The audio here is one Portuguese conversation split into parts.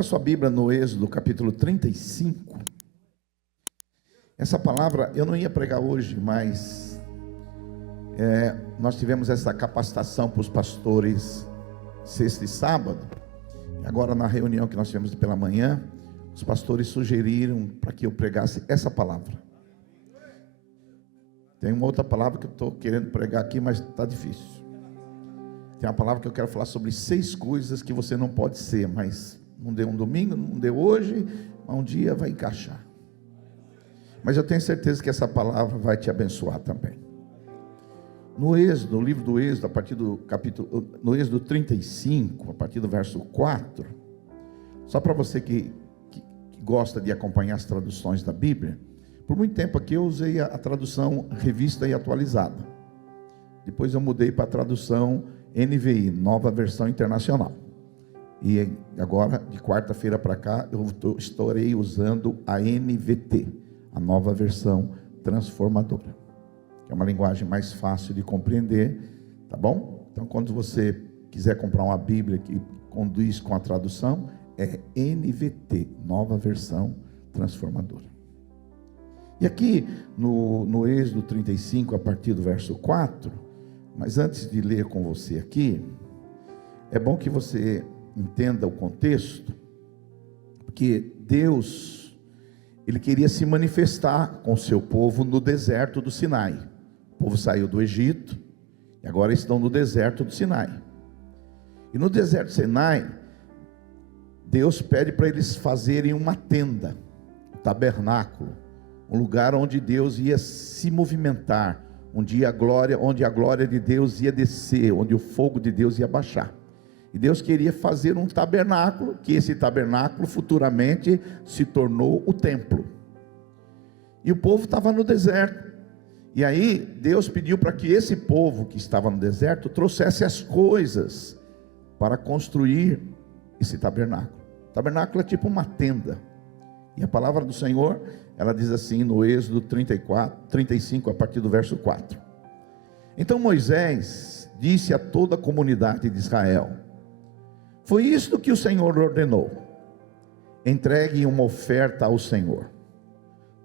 A sua Bíblia no Êxodo, capítulo 35. Essa palavra eu não ia pregar hoje, mas nós tivemos essa capacitação para os pastores sexta e sábado. Agora, na reunião que nós tivemos pela manhã, os pastores sugeriram para que eu pregasse essa palavra. Tem uma outra palavra que eu estou querendo pregar aqui, mas está difícil. Tem uma palavra que eu quero falar sobre 6 coisas que você não pode ser, mas não deu um domingo, não deu hoje, mas um dia vai encaixar. Mas eu tenho certeza que essa palavra vai te abençoar também. No Êxodo, no livro do Êxodo, a partir do capítulo, no Êxodo 35, a partir do verso 4, só para você que gosta de acompanhar as traduções da Bíblia, por muito tempo aqui eu usei a tradução revista e atualizada. Depois eu mudei para a tradução NVI, Nova Versão Internacional. E agora, de quarta-feira para cá, eu estarei usando a NVT, a Nova Versão Transformadora. É uma linguagem mais fácil de compreender, tá bom? Então, quando você quiser comprar uma Bíblia que conduz com a tradução, é NVT, Nova Versão Transformadora. E aqui, no Êxodo 35, a partir do verso 4, mas antes de ler com você aqui, é bom que você entenda o contexto, porque Deus, Ele queria se manifestar com o seu povo no deserto do Sinai. O povo saiu do Egito, e agora estão no deserto do Sinai. E no deserto do Sinai, Deus pede para eles fazerem uma tenda, um tabernáculo, um lugar onde Deus ia se movimentar, onde a glória de Deus ia descer, onde o fogo de Deus ia baixar. E Deus queria fazer um tabernáculo, que esse tabernáculo futuramente se tornou o templo. E o povo estava no deserto. E aí Deus pediu para que esse povo que estava no deserto trouxesse as coisas para construir esse tabernáculo. O tabernáculo é tipo uma tenda. E a palavra do Senhor, ela diz assim no Êxodo 35, a partir do verso 4. Então Moisés disse a toda a comunidade de Israel: foi isto que o Senhor ordenou: entregue uma oferta ao Senhor.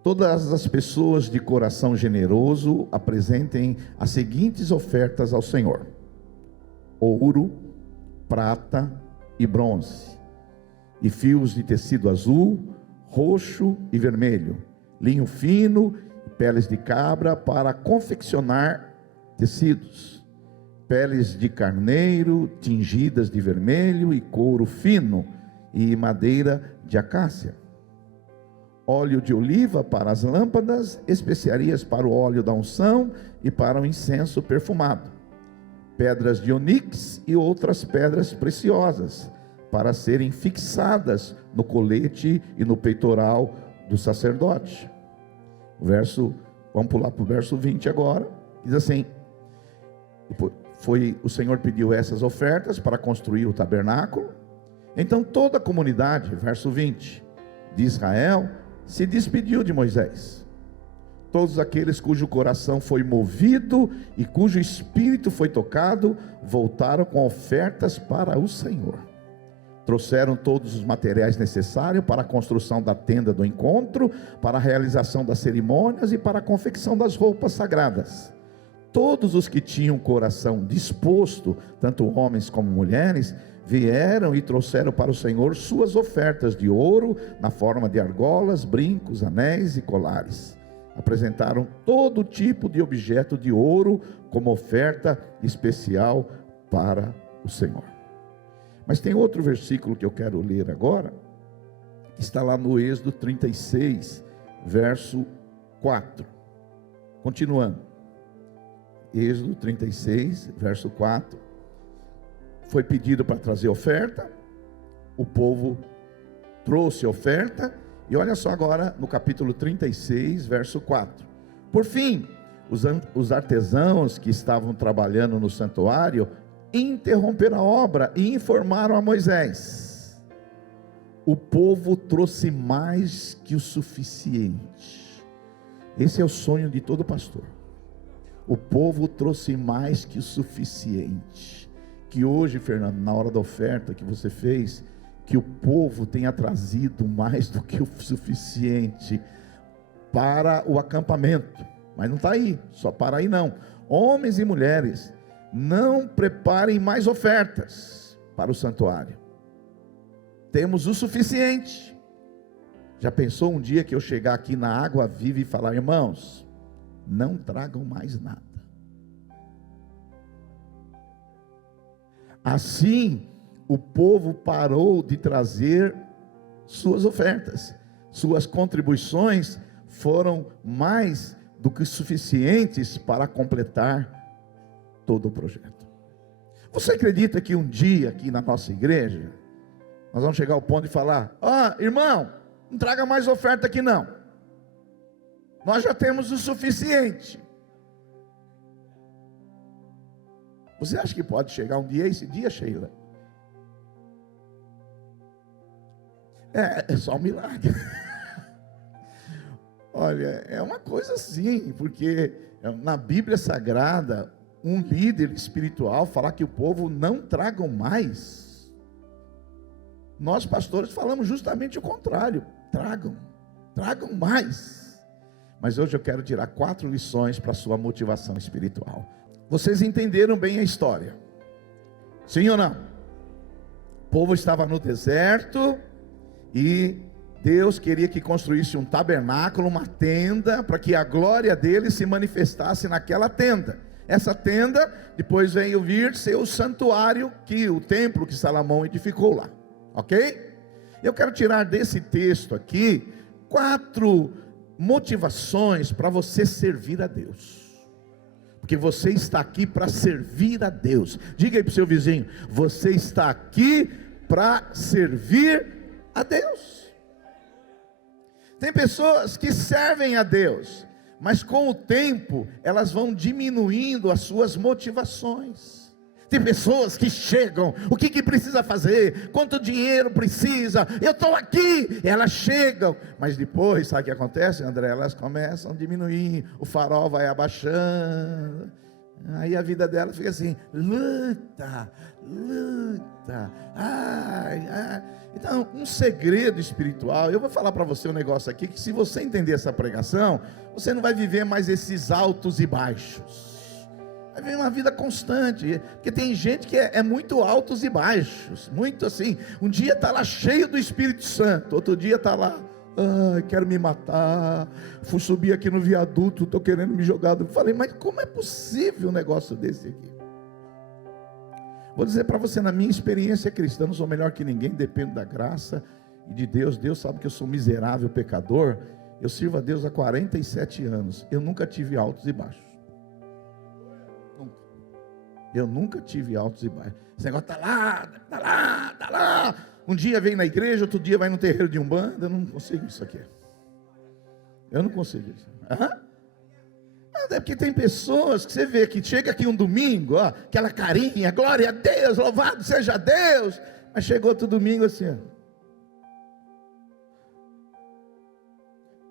Todas as pessoas de coração generoso apresentem as seguintes ofertas ao Senhor: ouro, prata e bronze, e fios de tecido azul, roxo e vermelho, linho fino e peles de cabra para confeccionar tecidos, peles de carneiro tingidas de vermelho e couro fino e madeira de acácia, óleo de oliva para as lâmpadas, especiarias para o óleo da unção e para o incenso perfumado, pedras de onix e outras pedras preciosas para serem fixadas no colete e no peitoral do sacerdote. Vamos pular para o verso 20 agora. Diz assim: o Senhor pediu essas ofertas para construir o tabernáculo. Então toda a comunidade, verso 20, de Israel se despediu de Moisés. Todos aqueles cujo coração foi movido e cujo espírito foi tocado, voltaram com ofertas para o Senhor. Trouxeram todos os materiais necessários para a construção da tenda do encontro, para a realização das cerimônias e para a confecção das roupas sagradas. Todos os que tinham coração disposto, tanto homens como mulheres, vieram e trouxeram para o Senhor suas ofertas de ouro, na forma de argolas, brincos, anéis e colares. Apresentaram todo tipo de objeto de ouro como oferta especial para o Senhor. Mas tem outro versículo que eu quero ler agora, que está lá no Êxodo 36, verso 4. Continuando. Êxodo 36, verso 4. Foi pedido para trazer oferta, o povo trouxe oferta, e olha só agora no capítulo 36, verso 4. Por fim, os artesãos que estavam trabalhando no santuário interromperam a obra e informaram a Moisés: o povo trouxe mais que o suficiente. Esse é o sonho de todo pastor. O povo trouxe mais que o suficiente. Que hoje, Fernando, na hora da oferta que você fez, que o povo tenha trazido mais do que o suficiente para o acampamento, mas não está aí, só para aí não. Homens e mulheres, não preparem mais ofertas para o santuário, temos o suficiente. Já pensou um dia que eu chegar aqui na Água Viva e falar: irmãos, não tragam mais nada? Assim, o povo parou de trazer suas ofertas, suas contribuições foram mais do que suficientes para completar todo o projeto. Você acredita que um dia aqui na nossa igreja, nós vamos chegar ao ponto de falar: irmão, não traga mais oferta aqui não, nós já temos o suficiente? Você acha que pode chegar um dia, esse dia, Sheila? É só um milagre. Olha, é uma coisa assim, porque na Bíblia Sagrada, um líder espiritual falar que o povo não tragam mais, nós pastores falamos justamente o contrário: tragam mais. Mas hoje eu quero tirar 4 lições para a sua motivação espiritual. Vocês entenderam bem a história? Sim ou não? O povo estava no deserto e Deus queria que construísse um tabernáculo, uma tenda, para que a glória dele se manifestasse naquela tenda. Essa tenda depois veio vir ser o santuário, o templo que Salomão edificou lá, ok? Eu quero tirar desse texto aqui 4 motivações para você servir a Deus, porque você está aqui para servir a Deus. Diga aí para o seu vizinho: você está aqui para servir a Deus. Tem pessoas que servem a Deus, mas com o tempo elas vão diminuindo as suas motivações. Tem pessoas que chegam: o que precisa fazer? Quanto dinheiro precisa? Eu estou aqui. Elas chegam, mas depois, sabe o que acontece, André? Elas começam a diminuir, o farol vai abaixando, aí a vida dela fica assim: luta. Então, um segredo espiritual, eu vou falar para você um negócio aqui, que se você entender essa pregação, você não vai viver mais esses altos e baixos, vai viver uma vida constante, porque tem gente que é muito altos e baixos, muito assim, um dia está lá cheio do Espírito Santo, outro dia está lá: quero me matar, fui subir aqui no viaduto, estou querendo me jogar. Eu falei: mas como é possível um negócio desse aqui? Vou dizer para você, na minha experiência cristã, não sou melhor que ninguém, dependo da graça e de Deus. Deus sabe que eu sou miserável, pecador. Eu sirvo a Deus há 47 anos, eu nunca tive altos e baixos, nunca. Eu nunca tive altos e baixos. Esse negócio está lá, um dia vem na igreja, outro dia vai no terreiro de Umbanda. Eu não consigo isso aqui, eu não consigo isso. É porque tem pessoas que você vê que chega aqui um domingo, aquela carinha, glória a Deus, louvado seja Deus, mas chegou outro domingo assim: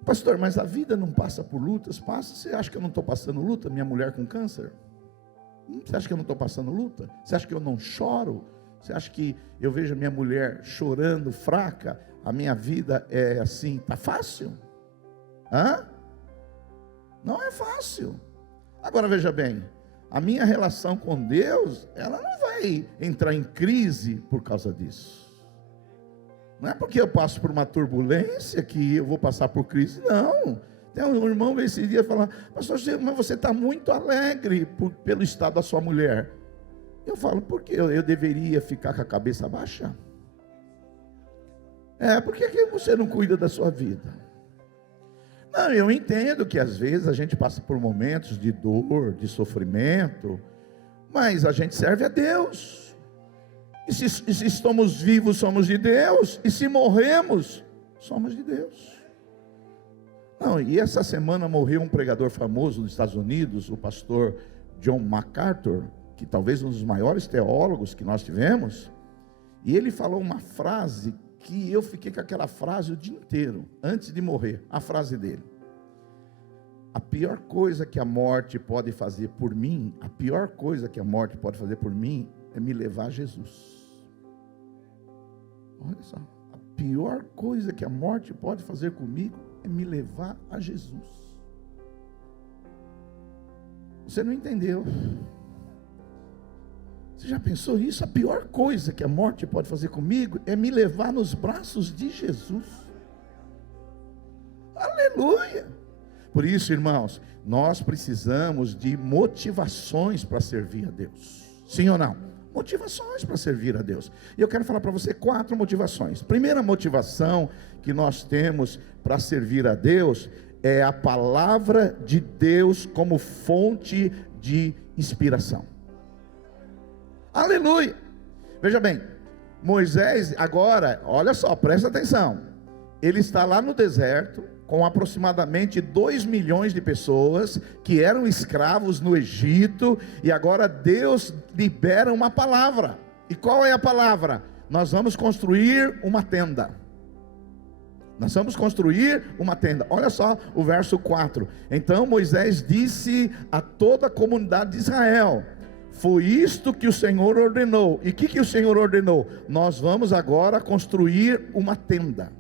pastor, mas a vida não passa por lutas? Passa. Você acha que eu não estou passando luta? Minha mulher com câncer, você acha que eu não estou passando luta? Você acha que eu não choro? Você acha que eu vejo a minha mulher chorando, fraca? A minha vida é assim, está fácil? Não é fácil. Agora veja bem, a minha relação com Deus, ela não vai entrar em crise por causa disso. Não é porque eu passo por uma turbulência que eu vou passar por crise, não. Tem um irmão veio esse dia e falou: pastor, mas você está muito alegre pelo estado da sua mulher. Eu falo: por que eu deveria ficar com a cabeça baixa? Por que você não cuida da sua vida? Não, eu entendo que às vezes a gente passa por momentos de dor, de sofrimento, mas a gente serve a Deus. E se estamos vivos, somos de Deus, e se morremos, somos de Deus. Não, e essa semana morreu um pregador famoso nos Estados Unidos, o pastor John MacArthur, que talvez um dos maiores teólogos que nós tivemos, e ele falou uma frase que eu fiquei com aquela frase o dia inteiro, antes de morrer. A frase dele: a pior coisa que a morte pode fazer por mim, a pior coisa que a morte pode fazer por mim, é me levar a Jesus. Olha só, a pior coisa que a morte pode fazer comigo é me levar a Jesus. Você não entendeu? Você já pensou isso? A pior coisa que a morte pode fazer comigo é me levar nos braços de Jesus. Aleluia! Por isso, irmãos, nós precisamos de motivações para servir a Deus. Sim ou não? Motivações para servir a Deus. E eu quero falar para você 4 motivações. Primeira motivação que nós temos para servir a Deus é a palavra de Deus como fonte de inspiração. Aleluia! Veja bem, Moisés agora, olha só, presta atenção. Ele está lá no deserto com aproximadamente 2 milhões de pessoas que eram escravos no Egito, e agora Deus libera uma palavra. E qual é a palavra? Nós vamos construir uma tenda. Nós vamos construir uma tenda. Olha só o verso 4. Então Moisés disse a toda a comunidade de Israel: foi isto que o Senhor ordenou. E o que o Senhor ordenou? Nós vamos agora construir uma tenda.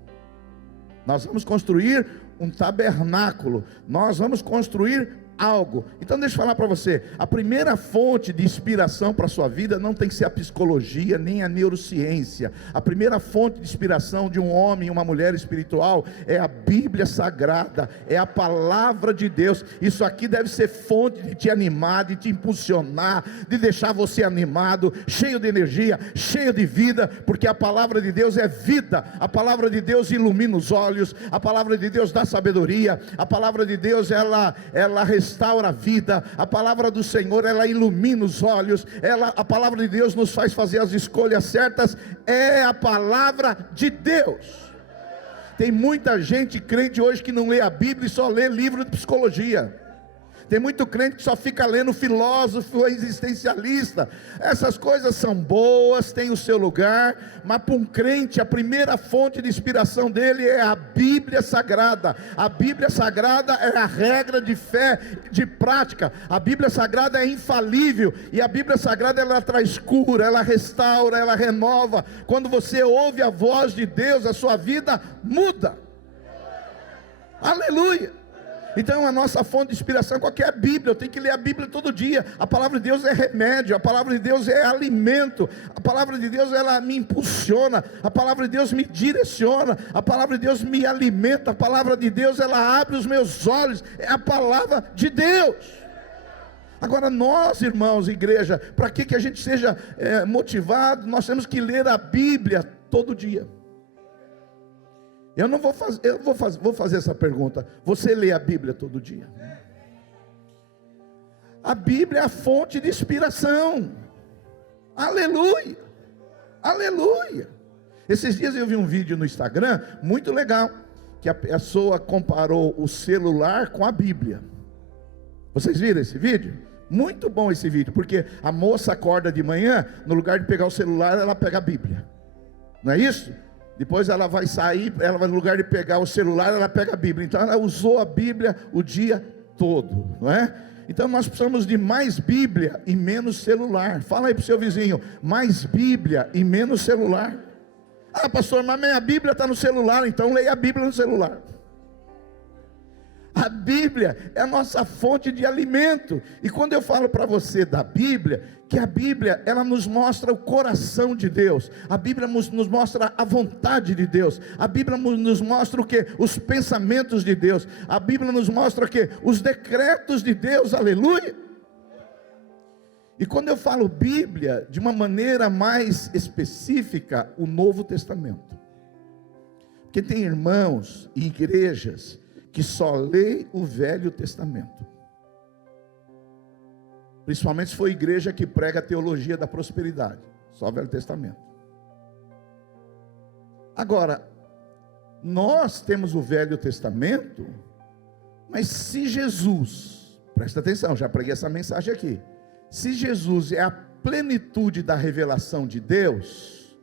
Nós vamos construir um tabernáculo. Nós vamos construir algo. Então deixa eu falar para você, a primeira fonte de inspiração para a sua vida não tem que ser a psicologia, nem a neurociência. A primeira fonte de inspiração de um homem e uma mulher espiritual é a Bíblia Sagrada, é a palavra de Deus. Isso aqui deve ser fonte de te animar, de te impulsionar, de deixar você animado, cheio de energia, cheio de vida, porque a palavra de Deus é vida. A palavra de Deus ilumina os olhos, a palavra de Deus dá sabedoria, a palavra de Deus ela restaura a vida, a palavra do Senhor ela ilumina os olhos, a palavra de Deus nos faz fazer as escolhas certas. É a palavra de Deus. Tem muita gente crente hoje que não lê a Bíblia e só lê livro de psicologia. Tem muito crente que só fica lendo filósofo existencialista. Essas coisas são boas, têm o seu lugar, mas para um crente a primeira fonte de inspiração dele é a Bíblia Sagrada. A Bíblia Sagrada é a regra de fé, de prática. A Bíblia Sagrada é infalível, e a Bíblia Sagrada ela traz cura, ela restaura, ela renova. Quando você ouve a voz de Deus, a sua vida muda. Aleluia! Então a nossa fonte de inspiração, qual que é a Bíblia? Eu tenho que ler a Bíblia todo dia. A palavra de Deus é remédio, a palavra de Deus é alimento, a palavra de Deus ela me impulsiona, a palavra de Deus me direciona, a palavra de Deus me alimenta, a palavra de Deus ela abre os meus olhos. É a palavra de Deus. Agora nós, irmãos, igreja, para que a gente seja motivado, nós temos que ler a Bíblia todo dia. Vou fazer essa pergunta: você lê a Bíblia todo dia? A Bíblia é a fonte de inspiração. Aleluia, aleluia. Esses dias eu vi um vídeo no Instagram muito legal, que a pessoa comparou o celular com a Bíblia. Vocês viram esse vídeo? Muito bom esse vídeo, porque a moça acorda de manhã, no lugar de pegar o celular, ela pega a Bíblia. Não é isso? Depois ela vai sair, ela vai, no lugar de pegar o celular, ela pega a Bíblia. Então ela usou a Bíblia o dia todo, não é? Então nós precisamos de mais Bíblia e menos celular. Fala aí para o seu vizinho: mais Bíblia e menos celular. Ah, pastor, mas minha Bíblia está no celular. Então leia a Bíblia no celular. A Bíblia é a nossa fonte de alimento. E quando eu falo para você da Bíblia, que a Bíblia ela nos mostra o coração de Deus, a Bíblia nos mostra a vontade de Deus, a Bíblia nos mostra o que? Os pensamentos de Deus, a Bíblia nos mostra o que? Os decretos de Deus. Aleluia. E quando eu falo Bíblia, de uma maneira mais específica, o Novo Testamento. Porque tem irmãos e igrejas que só lê o Velho Testamento. Principalmente se for igreja que prega a teologia da prosperidade, só o Velho Testamento. Agora, nós temos o Velho Testamento, mas se Jesus, presta atenção, já preguei essa mensagem aqui, se Jesus é a plenitude da revelação de Deus,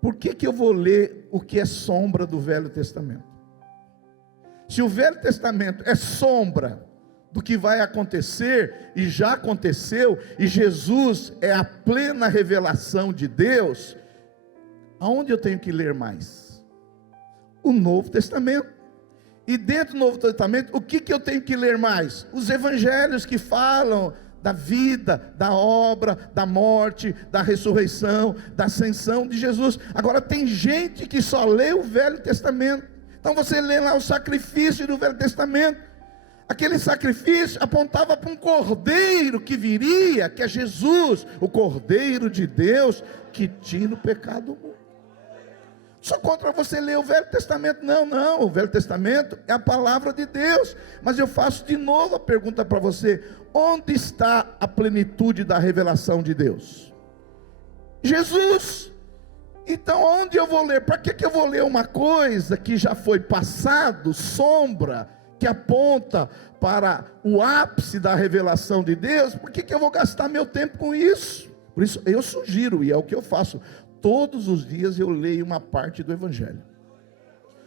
por que eu vou ler o que é sombra do Velho Testamento? Se o Velho Testamento é sombra do que vai acontecer e já aconteceu, e Jesus é a plena revelação de Deus, Aonde eu tenho que ler mais? O Novo Testamento. E dentro do Novo Testamento, o que eu tenho que ler mais? Os evangelhos que falam da vida, da obra, da morte, da ressurreição, da ascensão de Jesus. Agora tem gente que só lê o Velho Testamento. Então você lê lá o sacrifício do Velho Testamento. Aquele sacrifício apontava para um cordeiro que viria, que é Jesus, o Cordeiro de Deus, que tira o pecado do mundo. Só contra você ler o Velho Testamento. Não, o Velho Testamento é a palavra de Deus. Mas eu faço de novo a pergunta para você: onde está a plenitude da revelação de Deus? Jesus. Então onde eu vou ler? Para que eu vou ler uma coisa que já foi passado, sombra, que aponta para o ápice da revelação de Deus? Por que eu vou gastar meu tempo com isso? Por isso eu sugiro, e é o que eu faço, todos os dias eu leio uma parte do Evangelho.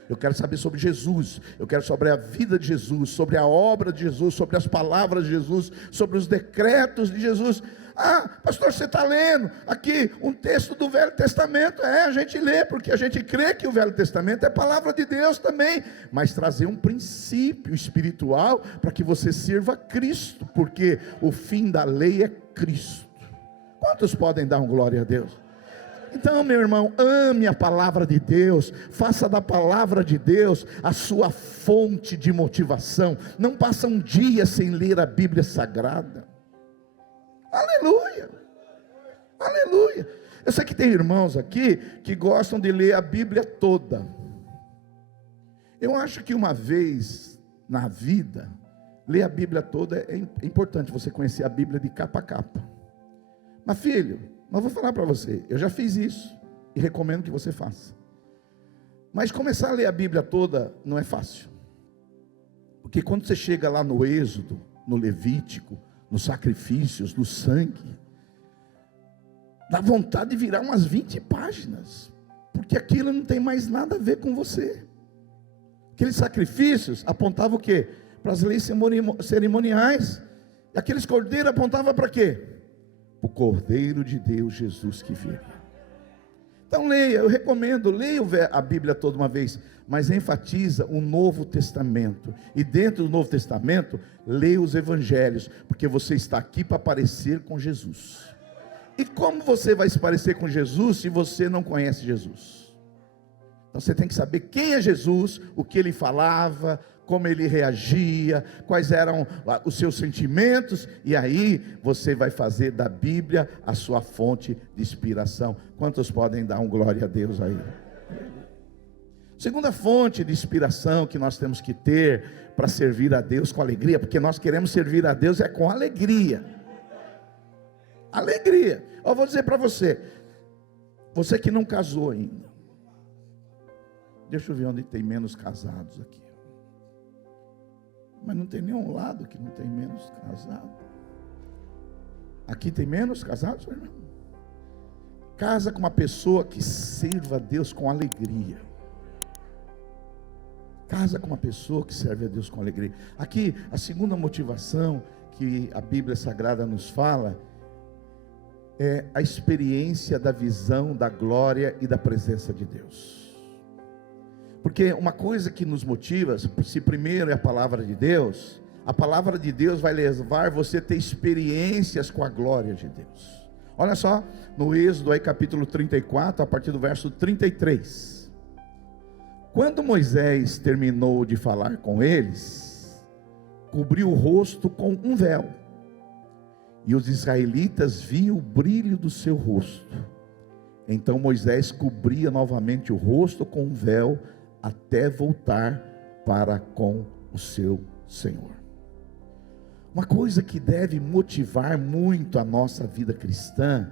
Eu quero saber sobre Jesus, eu quero sobre a vida de Jesus, sobre a obra de Jesus, sobre as palavras de Jesus, sobre os decretos de Jesus. Ah, pastor, você está lendo aqui um texto do Velho Testamento. A gente lê, porque a gente crê que o Velho Testamento é palavra de Deus também, mas trazer um princípio espiritual, para que você sirva a Cristo, porque o fim da lei é Cristo. Quantos podem dar um glória a Deus? Então, meu irmão, ame a palavra de Deus, faça da palavra de Deus a sua fonte de motivação. Não passa um dia sem ler a Bíblia Sagrada. Aleluia, aleluia. Eu sei que tem irmãos aqui que gostam de ler a Bíblia toda. Eu acho que uma vez na vida, ler a Bíblia toda é importante, você conhecer a Bíblia de capa a capa. Mas filho, mas vou falar para você, eu já fiz isso e recomendo que você faça. Mas começar a ler a Bíblia toda não é fácil. Porque quando você chega lá no Êxodo, no Levítico, nos sacrifícios, no sangue, dá vontade de virar umas 20 páginas, porque aquilo não tem mais nada a ver com você. Aqueles sacrifícios apontavam o quê? Para as leis cerimoniais. E aqueles cordeiros apontavam para quê? O Cordeiro de Deus, Jesus que viria. Então leia, eu recomendo, leia a Bíblia toda uma vez, mas enfatiza o Novo Testamento. E dentro do Novo Testamento, leia os Evangelhos, porque você está aqui para parecer com Jesus. E como você vai se parecer com Jesus se você não conhece Jesus? Então você tem que saber quem é Jesus, o que ele falava, como ele reagia, quais eram os seus sentimentos, e aí você vai fazer da Bíblia a sua fonte de inspiração. Quantos podem dar um glória a Deus aí? Segunda fonte de inspiração que nós temos que ter para servir a Deus com alegria, porque nós queremos servir a Deus com alegria. Alegria. Eu vou dizer para você, você que não casou ainda, deixa eu ver onde tem menos casados aqui. Mas não tem nenhum lado que não tem menos casado. Aqui tem menos casados, irmão? Casa com uma pessoa que sirva a Deus com alegria. Casa com uma pessoa que serve a Deus com alegria. Aqui, a segunda motivação que a Bíblia Sagrada nos fala é a experiência da visão, da glória e da presença de Deus. Porque uma coisa que nos motiva, se primeiro é a palavra de Deus, a palavra de Deus vai levar você a ter experiências com a glória de Deus. Olha só, no Êxodo aí capítulo 34, a partir do verso 33. Quando Moisés terminou de falar com eles, cobriu o rosto com um véu, e os israelitas viam o brilho do seu rosto. Então Moisés cobria novamente o rosto com um véu, até voltar para com o seu Senhor. Uma coisa que deve motivar muito a nossa vida cristã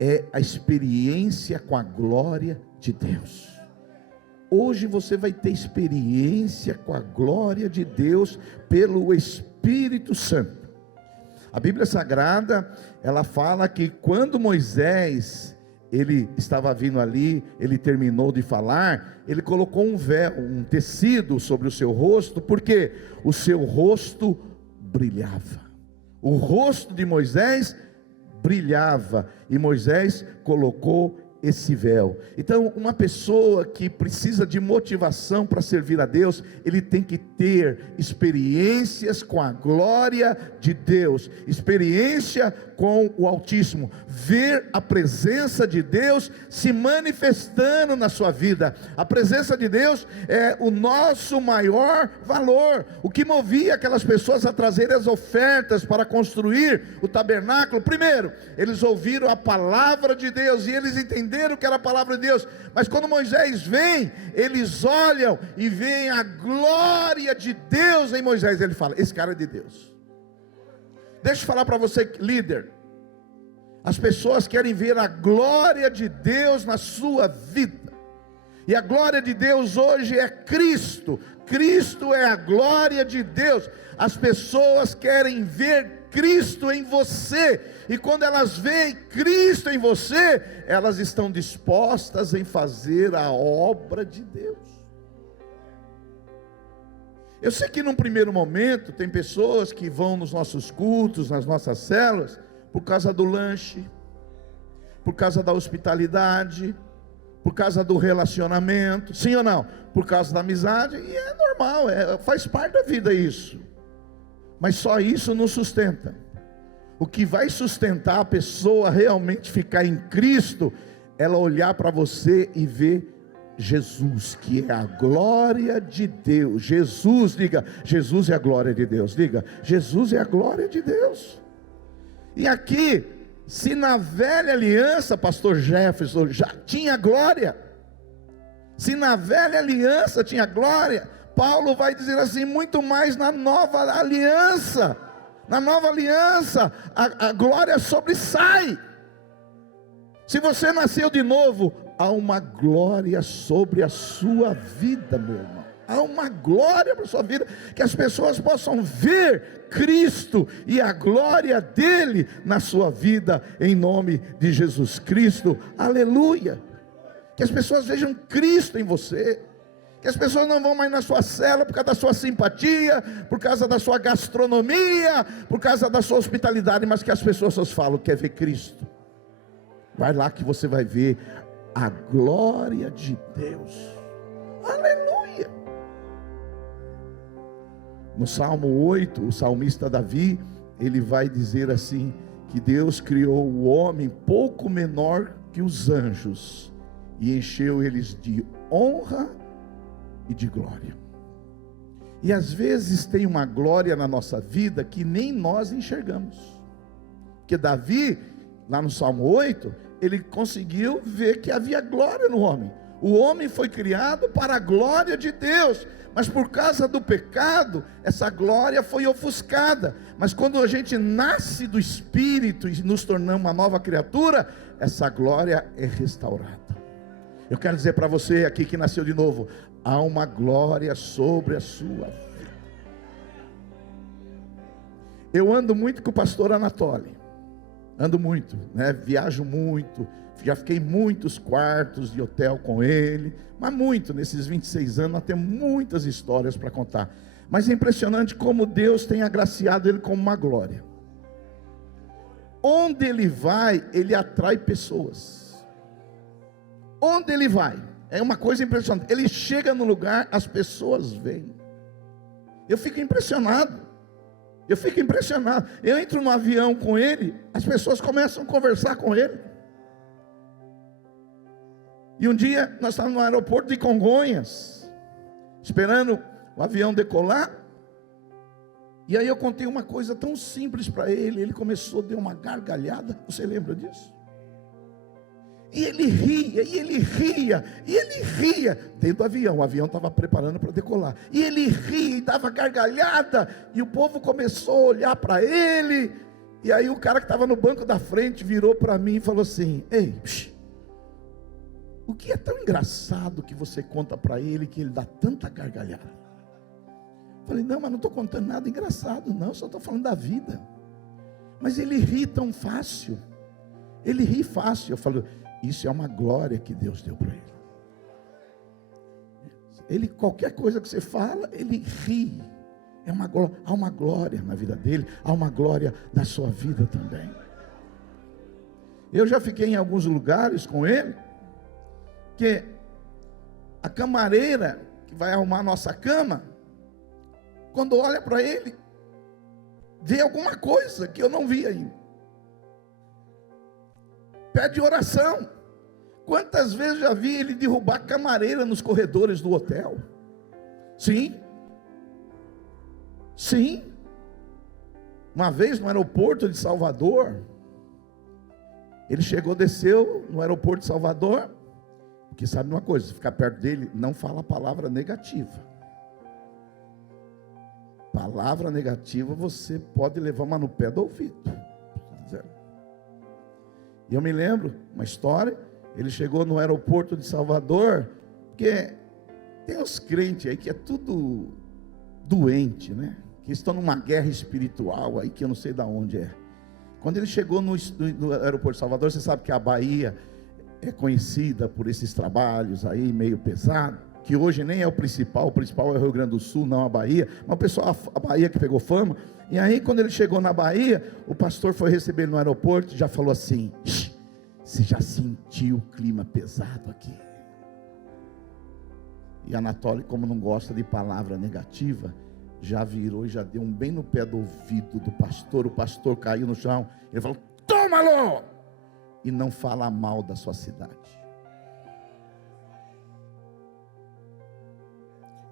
é a experiência com a glória de Deus. Hoje você vai ter experiência com a glória de Deus pelo Espírito Santo. A Bíblia Sagrada, ela fala que quando Moisés ele estava vindo ali, ele terminou de falar, ele colocou um véu, um tecido sobre o seu rosto, porque o seu rosto brilhava. O rosto de Moisés brilhava, e Moisés colocou esse véu. Então, uma pessoa que precisa de motivação para servir a Deus, ele tem que ter experiências com a glória de Deus, experiência com o Altíssimo, ver a presença de Deus se manifestando na sua vida. A presença de Deus é o nosso maior valor. O que movia aquelas pessoas a trazerem as ofertas para construir o tabernáculo? Primeiro, eles ouviram a palavra de Deus e eles entenderam que era a palavra de Deus. Mas quando Moisés vem, eles olham e veem a glória de Deus em Moisés. Ele fala: esse cara é de Deus. Deixa eu falar para você, líder. As pessoas querem ver a glória de Deus na sua vida. E a glória de Deus hoje é Cristo. Cristo é a glória de Deus. As pessoas querem ver Cristo em você. E quando elas veem Cristo em você, elas estão dispostas em fazer a obra de Deus. Eu sei que num primeiro momento tem pessoas que vão nos nossos cultos, nas nossas células, por causa do lanche, por causa da hospitalidade, por causa do relacionamento, sim ou não? Por causa da amizade, e é normal, faz parte da vida isso. Mas só isso não sustenta. O que vai sustentar a pessoa realmente ficar em Cristo, ela olhar para você e ver Jesus, que é a glória de Deus. Jesus, diga, Jesus é a glória de Deus. Diga, Jesus é a glória de Deus. E aqui, se na velha aliança, pastor Jefferson, já tinha glória, se na velha aliança tinha glória, Paulo vai dizer assim, muito mais na nova aliança. Na nova aliança, a glória sobressai. Se você nasceu de novo, há uma glória sobre a sua vida, meu irmão. Há uma glória para a sua vida, que as pessoas possam ver Cristo e a glória dele na sua vida, em nome de Jesus Cristo. Aleluia. Que as pessoas vejam Cristo em você. Que as pessoas não vão mais na sua cela por causa da sua simpatia, por causa da sua gastronomia, por causa da sua hospitalidade, mas que as pessoas só falam, quer ver Cristo. Vai lá que você vai ver a glória de Deus. Aleluia. No Salmo 8, o salmista Davi, ele vai dizer assim, que Deus criou o homem pouco menor que os anjos, e encheu eles de honra e de glória. E às vezes tem uma glória na nossa vida que nem nós enxergamos. Porque Davi, lá no Salmo 8, ele conseguiu ver que havia glória no homem. O homem foi criado para a glória de Deus, mas por causa do pecado, essa glória foi ofuscada. Mas quando a gente nasce do Espírito e nos tornamos uma nova criatura, essa glória é restaurada. Eu quero dizer para você aqui que nasceu de novo, há uma glória sobre a sua vida. Eu ando muito com o pastor Anatoly. Ando muito, viajo muito, já fiquei em muitos quartos de hotel com ele, mas muito, nesses 26 anos, nós temos muitas histórias para contar. Mas é impressionante como Deus tem agraciado ele com uma glória. Onde ele vai, ele atrai pessoas. Onde ele vai, é uma coisa impressionante, ele chega no lugar, as pessoas vêm. Eu fico impressionado. Eu entro no avião com ele, as pessoas começam a conversar com ele. E um dia nós estávamos no aeroporto de Congonhas, esperando o avião decolar. E aí eu contei uma coisa tão simples para ele. Ele começou a dar uma gargalhada. Você lembra disso? E ele ria, e ele ria, e ele ria dentro do avião. O avião estava preparando para decolar. E ele ria e dava gargalhada. E o povo começou a olhar para ele. E aí o cara que estava no banco da frente virou para mim e falou assim: ei, o que é tão engraçado que você conta para ele que ele dá tanta gargalhada? Eu falei: não, mas não estou contando nada engraçado, não, só estou falando da vida. Mas ele ri tão fácil. Ele ri fácil. Eu falei: isso é uma glória que Deus deu para ele. Ele, qualquer coisa que você fala, ele ri. Há uma glória na vida dele, há uma glória na sua vida também. Eu já fiquei em alguns lugares com ele, que a camareira que vai arrumar a nossa cama, quando olha para ele, vê alguma coisa que eu não vi ainda. Pede oração. Quantas vezes já vi ele derrubar camareira nos corredores do hotel? Sim. Sim. Uma vez no aeroporto de Salvador, ele chegou, desceu no aeroporto de Salvador, porque sabe uma coisa, se ficar perto dele, não fala a palavra negativa. Palavra negativa você pode levar uma no pé do ouvido. E eu me lembro uma história, ele chegou no aeroporto de Salvador, porque tem uns crentes aí que é tudo doente, né? Que estão numa guerra espiritual aí, que eu não sei de onde é. Quando ele chegou no aeroporto de Salvador, você sabe que a Bahia é conhecida por esses trabalhos aí, meio pesado, que hoje nem é o principal é o Rio Grande do Sul, não a Bahia, mas o pessoal, a Bahia que pegou fama. E aí quando ele chegou na Bahia, o pastor foi receber ele no aeroporto e já falou assim: você já sentiu o clima pesado aqui? E Anatólio, como não gosta de palavra negativa, já virou e já deu um bem no pé do ouvido do pastor. O pastor caiu no chão, ele falou: toma-lo! E não fala mal da sua cidade.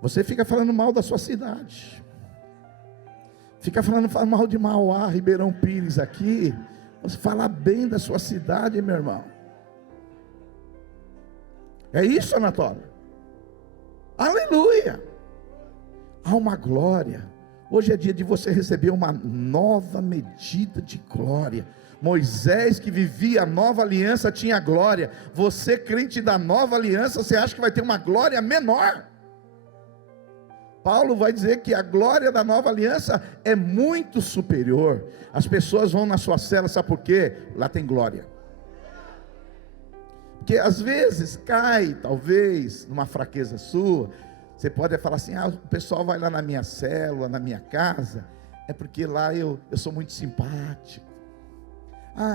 Você fica falando mal da sua cidade, fica falando mal de Mauá, Ribeirão Pires aqui. Você fala bem da sua cidade, meu irmão. É isso, Anatólio? Aleluia! Há uma glória. Hoje é dia de você receber uma nova medida de glória. Moisés, que vivia a nova aliança, tinha glória. Você, crente da nova aliança, você acha que vai ter uma glória menor? Paulo vai dizer que a glória da nova aliança é muito superior. As pessoas vão na sua cela, sabe por quê? Lá tem glória. Porque às vezes cai, talvez, numa fraqueza sua. Você pode falar assim: o pessoal vai lá na minha célula, na minha casa, é porque lá eu sou muito simpático.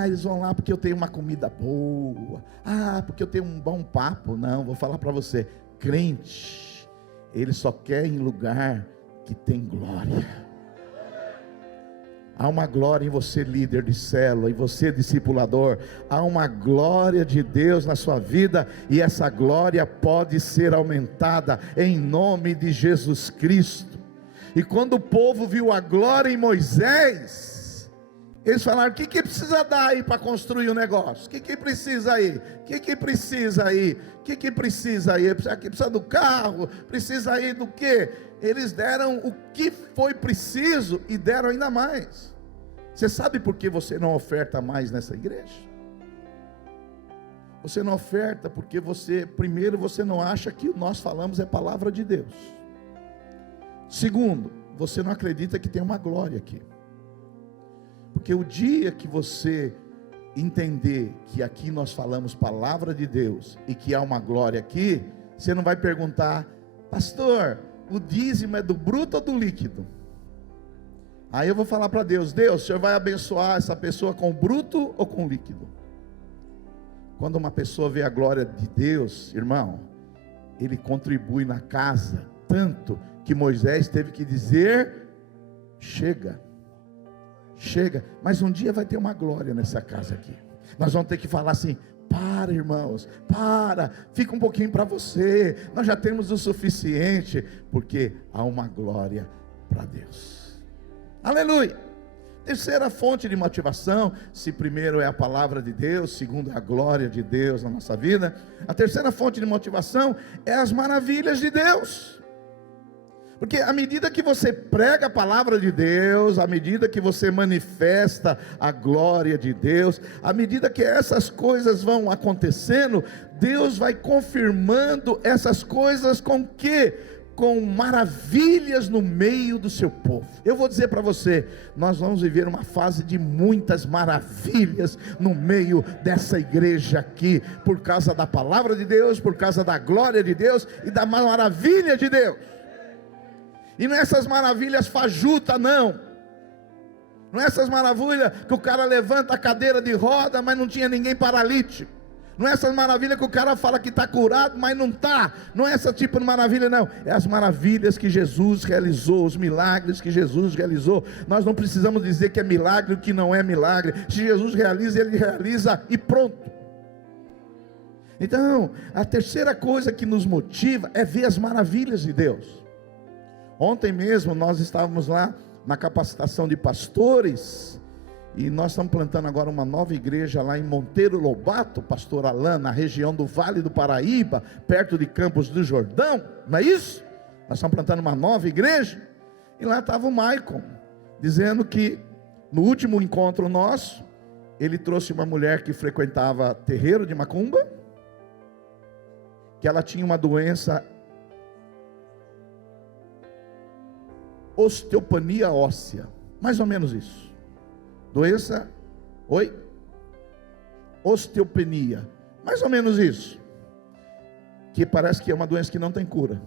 Eles vão lá porque eu tenho uma comida boa. Porque eu tenho um bom papo. Não, vou falar para você, crente, ele só quer ir em lugar que tem glória. Há uma glória em você, líder de célula, em você, discipulador. Há uma glória de Deus na sua vida, e essa glória pode ser aumentada em nome de Jesus Cristo. E quando o povo viu a glória em Moisés, eles falaram: o que precisa dar aí para construir o negócio? O que precisa aí? O que precisa aí? O que precisa aí? Precisa do carro? Precisa aí do quê? Eles deram o que foi preciso e deram ainda mais. Você sabe por que você não oferta mais nessa igreja? Você não oferta porque primeiro, você não acha que o que nós falamos é palavra de Deus. Segundo, você não acredita que tem uma glória aqui. Porque o dia que você entender que aqui nós falamos palavra de Deus e que há uma glória aqui, você não vai perguntar: pastor, o dízimo é do bruto ou do líquido? Aí eu vou falar para Deus: Deus, o Senhor vai abençoar essa pessoa com bruto ou com líquido? Quando uma pessoa vê a glória de Deus, irmão, ele contribui na casa, tanto que Moisés teve que dizer: chega, chega. Mas um dia vai ter uma glória nessa casa aqui. Nós vamos ter que falar assim: para, irmãos, para, fica um pouquinho para você, nós já temos o suficiente, porque há uma glória para Deus. Aleluia. Terceira fonte de motivação, se primeiro é a palavra de Deus, segundo é a glória de Deus na nossa vida, a terceira fonte de motivação é as maravilhas de Deus. Porque à medida que você prega a palavra de Deus, à medida que você manifesta a glória de Deus, à medida que essas coisas vão acontecendo, Deus vai confirmando essas coisas com quê? Com maravilhas no meio do seu povo. Eu vou dizer para você, nós vamos viver uma fase de muitas maravilhas no meio dessa igreja aqui, por causa da palavra de Deus, por causa da glória de Deus e da maravilha de Deus. E não é essas maravilhas fajuta, não. Não é essas maravilhas que o cara levanta a cadeira de roda, mas não tinha ninguém paralítico. Não é essas maravilhas que o cara fala que está curado, mas não está. Não é esse tipo de maravilha, não. É as maravilhas que Jesus realizou, os milagres que Jesus realizou. Nós não precisamos dizer que é milagre o que não é milagre. Se Jesus realiza, Ele realiza e pronto. Então, a terceira coisa que nos motiva é ver as maravilhas de Deus. Ontem mesmo nós estávamos lá na capacitação de pastores, e nós estamos plantando agora uma nova igreja lá em Monteiro Lobato, pastor Alain, na região do Vale do Paraíba, perto de Campos do Jordão, não é isso? Nós estamos plantando uma nova igreja, e lá estava o Maicon, dizendo que no último encontro nosso, ele trouxe uma mulher que frequentava terreiro de macumba, que ela tinha uma doença, osteopenia óssea, mais ou menos isso. Doença, osteopenia, mais ou menos isso. Que parece que é uma doença que não tem cura.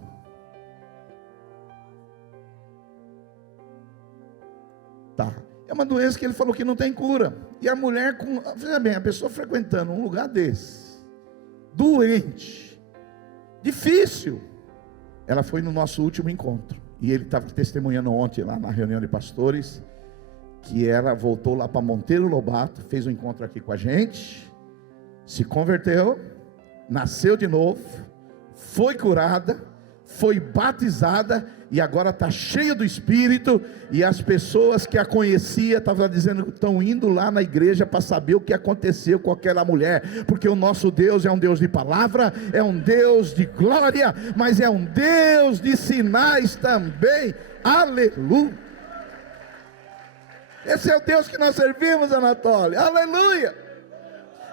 Tá. É uma doença que ele falou que não tem cura. E a mulher, veja bem, a pessoa frequentando um lugar desse, doente, difícil. Ela foi no nosso último encontro. E ele estava testemunhando ontem lá na reunião de pastores, que ela voltou lá para Monteiro Lobato, fez um encontro aqui com a gente, se converteu, nasceu de novo, foi curada, foi batizada, e agora está cheia do Espírito, e as pessoas que a conheciam estavam dizendo que estão indo lá na igreja para saber o que aconteceu com aquela mulher, porque o nosso Deus é um Deus de palavra, é um Deus de glória, mas é um Deus de sinais também. Aleluia! Esse é o Deus que nós servimos, Anatólio. Aleluia!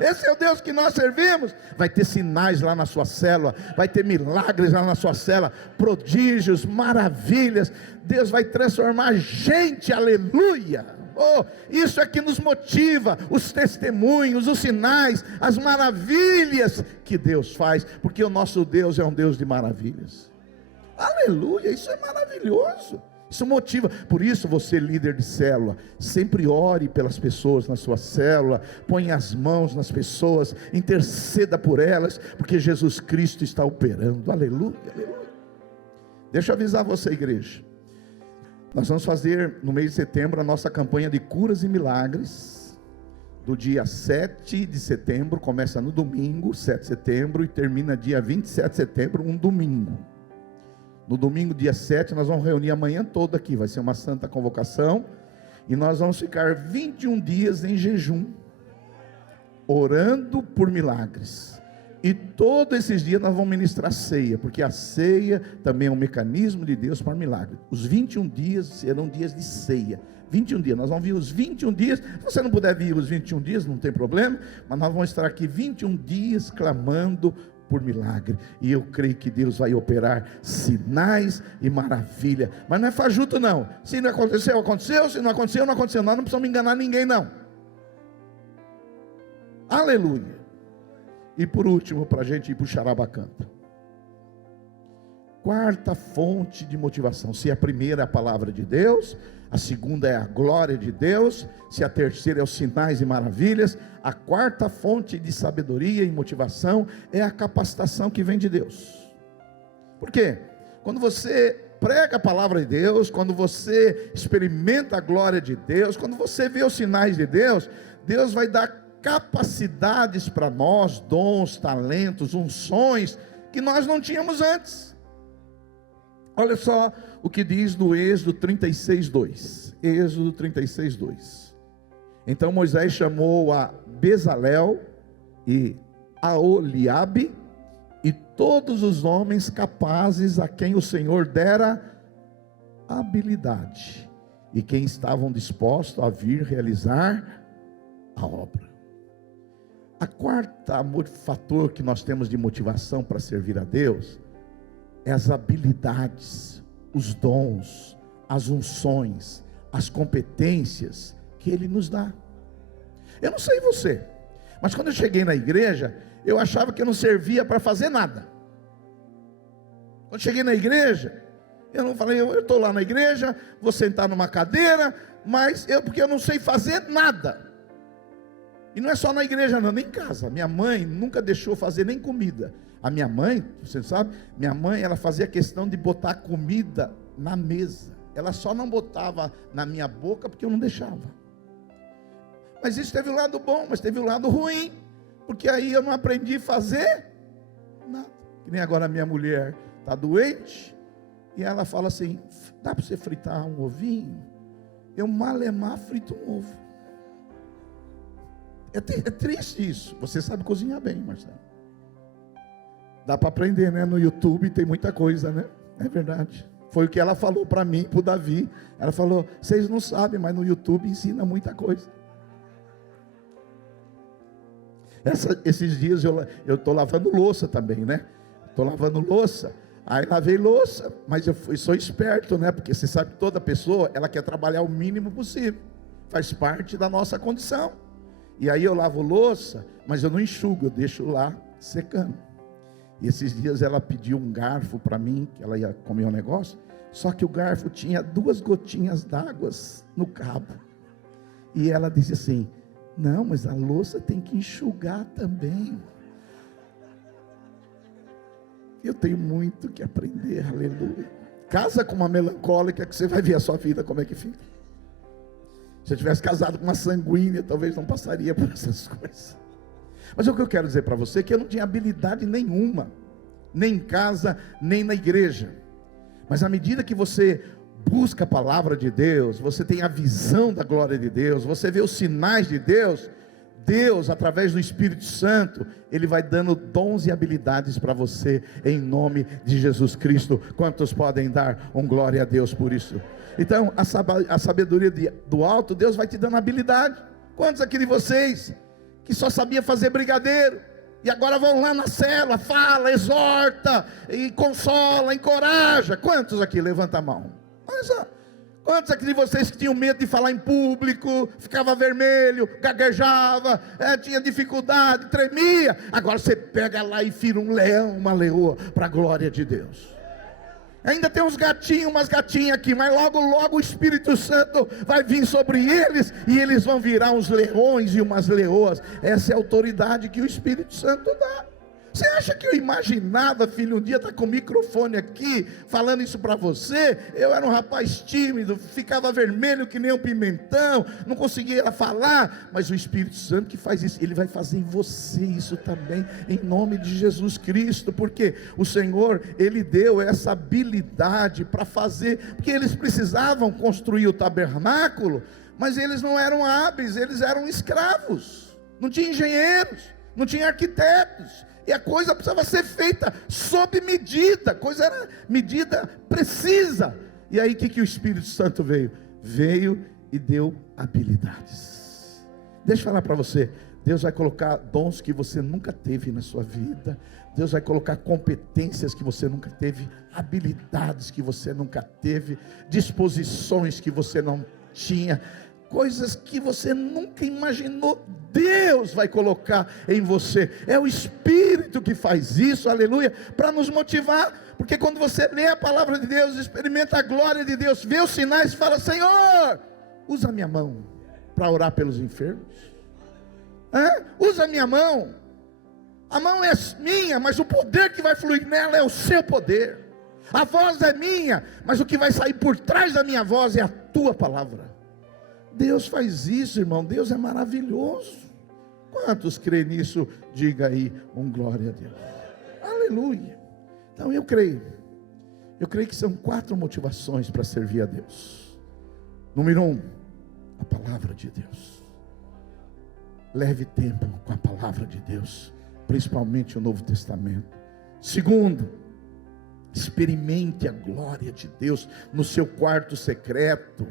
Esse é o Deus que nós servimos. Vai ter sinais lá na sua célula, vai ter milagres lá na sua célula, prodígios, maravilhas. Deus vai transformar gente, aleluia. Oh, isso é que nos motiva, os testemunhos, os sinais, as maravilhas que Deus faz, porque o nosso Deus é um Deus de maravilhas. Aleluia, isso é maravilhoso. Isso motiva. Por isso, você, líder de célula, sempre ore pelas pessoas na sua célula, põe as mãos nas pessoas, interceda por elas, porque Jesus Cristo está operando. Aleluia, aleluia. Deixa eu avisar você, igreja, nós vamos fazer no mês de setembro a nossa campanha de curas e milagres, do dia 7 de setembro, começa no domingo, 7 de setembro, e termina dia 27 de setembro, um domingo. No domingo, dia 7, nós vamos reunir a manhã toda aqui, vai ser uma santa convocação, e nós vamos ficar 21 dias em jejum, orando por milagres, e todos esses dias nós vamos ministrar ceia, porque a ceia também é um mecanismo de Deus para milagre. Os 21 dias serão dias de ceia, 21 dias, nós vamos vir os 21 dias, se você não puder vir os 21 dias, não tem problema, mas nós vamos estar aqui 21 dias clamando por milagre, e eu creio que Deus vai operar sinais e maravilha, mas não é fajuto não, se não aconteceu, aconteceu, se não aconteceu, não aconteceu, nós não precisamos enganar ninguém não, aleluia. E por último, para a gente ir para o Charabacanta, quarta fonte de motivação, se a primeira é a palavra de Deus, a segunda é a glória de Deus, se a terceira é os sinais e maravilhas, a quarta fonte de sabedoria e motivação é a capacitação que vem de Deus. Por quê? Quando você prega a palavra de Deus, quando você experimenta a glória de Deus, quando você vê os sinais de Deus, Deus vai dar capacidades para nós, dons, talentos, unções, que nós não tínhamos antes. Olha só o que diz no Êxodo 36:2. Êxodo 36:2. Então Moisés chamou a Bezalel e a Oliabe e todos os homens capazes a quem o Senhor dera habilidade e quem estavam dispostos a vir realizar a obra. A quarta fator que nós temos de motivação para servir a Deus é as habilidades, os dons, as unções, as competências que Ele nos dá. Eu não sei você, mas quando eu cheguei na igreja, eu achava que eu não servia para fazer nada. Quando cheguei na igreja, eu não falei, eu estou lá na igreja, vou sentar numa cadeira, mas porque eu não sei fazer nada. E não é só na igreja não, nem em casa. Minha mãe nunca deixou fazer nem comida. A minha mãe, você sabe, minha mãe, ela fazia questão de botar comida na mesa. Ela só não botava na minha boca porque eu não deixava. Mas isso teve o lado bom, mas teve o lado ruim. Porque aí eu não aprendi a fazer nada. Que nem agora a minha mulher está doente. E ela fala assim, dá para você fritar um ovinho? Eu malemar frito um ovo. É triste isso. Você sabe cozinhar bem, Marcelo. Dá para aprender, né? No YouTube tem muita coisa, né? É verdade. Foi o que ela falou para mim, para o Davi. Ela falou, vocês não sabem, mas no YouTube ensina muita coisa. Esses dias eu estou lavando louça também, né? Estou lavando louça. Aí lavei louça, mas sou esperto, né? Porque você sabe que toda pessoa, ela quer trabalhar o mínimo possível. Faz parte da nossa condição. E aí eu lavo louça, mas eu não enxugo, eu deixo lá secando. E esses dias ela pediu um garfo para mim, que ela ia comer um negócio, só que o garfo tinha 2 gotinhas d'água no cabo. E ela disse assim, não, mas a louça tem que enxugar também. Eu tenho muito que aprender, aleluia. Casa com uma melancólica que você vai ver a sua vida como é que fica. Se eu tivesse casado com uma sanguínea, talvez não passaria por essas coisas. Mas o que eu quero dizer para você é que eu não tinha habilidade nenhuma, nem em casa, nem na igreja. Mas à medida que você busca a palavra de Deus, você tem a visão da glória de Deus, você vê os sinais de Deus, Deus, através do Espírito Santo, Ele vai dando dons e habilidades para você, em nome de Jesus Cristo. Quantos podem dar glória a Deus por isso? Então, a sabedoria do alto, Deus vai te dando habilidade. Quantos aqui de vocês, que só sabia fazer brigadeiro, e agora vão lá na cela, fala, exorta, e consola, encoraja? Quantos aqui? Levanta a mão. Olha só. Quantos aqui de vocês que tinham medo de falar em público, ficava vermelho, gaguejava, tinha dificuldade, tremia? Agora você pega lá e vira um leão, uma leoa, para a glória de Deus. Ainda tem uns gatinhos, umas gatinhas aqui, mas logo, logo o Espírito Santo vai vir sobre eles, e eles vão virar uns leões e umas leoas. Essa é a autoridade que o Espírito Santo dá. Você acha que eu imaginava, filho, um dia estar com o microfone aqui, falando isso para você? Eu era um rapaz tímido, ficava vermelho que nem um pimentão, não conseguia falar, mas o Espírito Santo que faz isso, Ele vai fazer em você isso também, em nome de Jesus Cristo, porque o Senhor, Ele deu essa habilidade para fazer, porque eles precisavam construir o tabernáculo, mas eles não eram hábeis, eles eram escravos, não tinha engenheiros, não tinha arquitetos, e a coisa precisava ser feita sob medida, a coisa era medida precisa. E aí o que o Espírito Santo veio? Veio e deu habilidades. Deixa eu falar para você, Deus vai colocar dons que você nunca teve na sua vida, Deus vai colocar competências que você nunca teve, habilidades que você nunca teve, disposições que você não tinha, coisas que você nunca imaginou, Deus vai colocar em você. É o Espírito que faz isso, aleluia, para nos motivar, porque quando você lê a palavra de Deus, experimenta a glória de Deus, vê os sinais, fala, Senhor, usa a minha mão para orar pelos enfermos, usa a minha mão, a mão é minha, mas o poder que vai fluir nela é o seu poder, a voz é minha, mas o que vai sair por trás da minha voz é a tua palavra. Deus faz isso, irmão, Deus é maravilhoso. Quantos creem nisso? Diga aí, glória a Deus. Aleluia. Então eu creio que são 4 motivações para servir a Deus. Número 1, a palavra de Deus. Leve tempo com a palavra de Deus, principalmente o Novo Testamento. Segundo, experimente a glória de Deus no seu quarto secreto,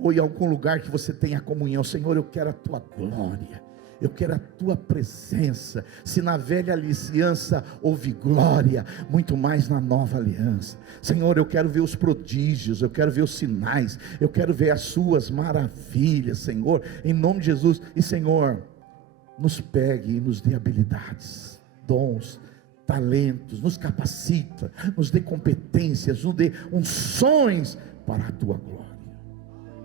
ou em algum lugar que você tenha comunhão. Senhor, eu quero a tua glória, eu quero a tua presença. Se na velha aliança houve glória, muito mais na nova aliança. Senhor, eu quero ver os prodígios, eu quero ver os sinais, eu quero ver as suas maravilhas, Senhor, em nome de Jesus. E Senhor, nos pegue e nos dê habilidades, dons, talentos, nos capacita, nos dê competências, nos dê unções para a tua glória.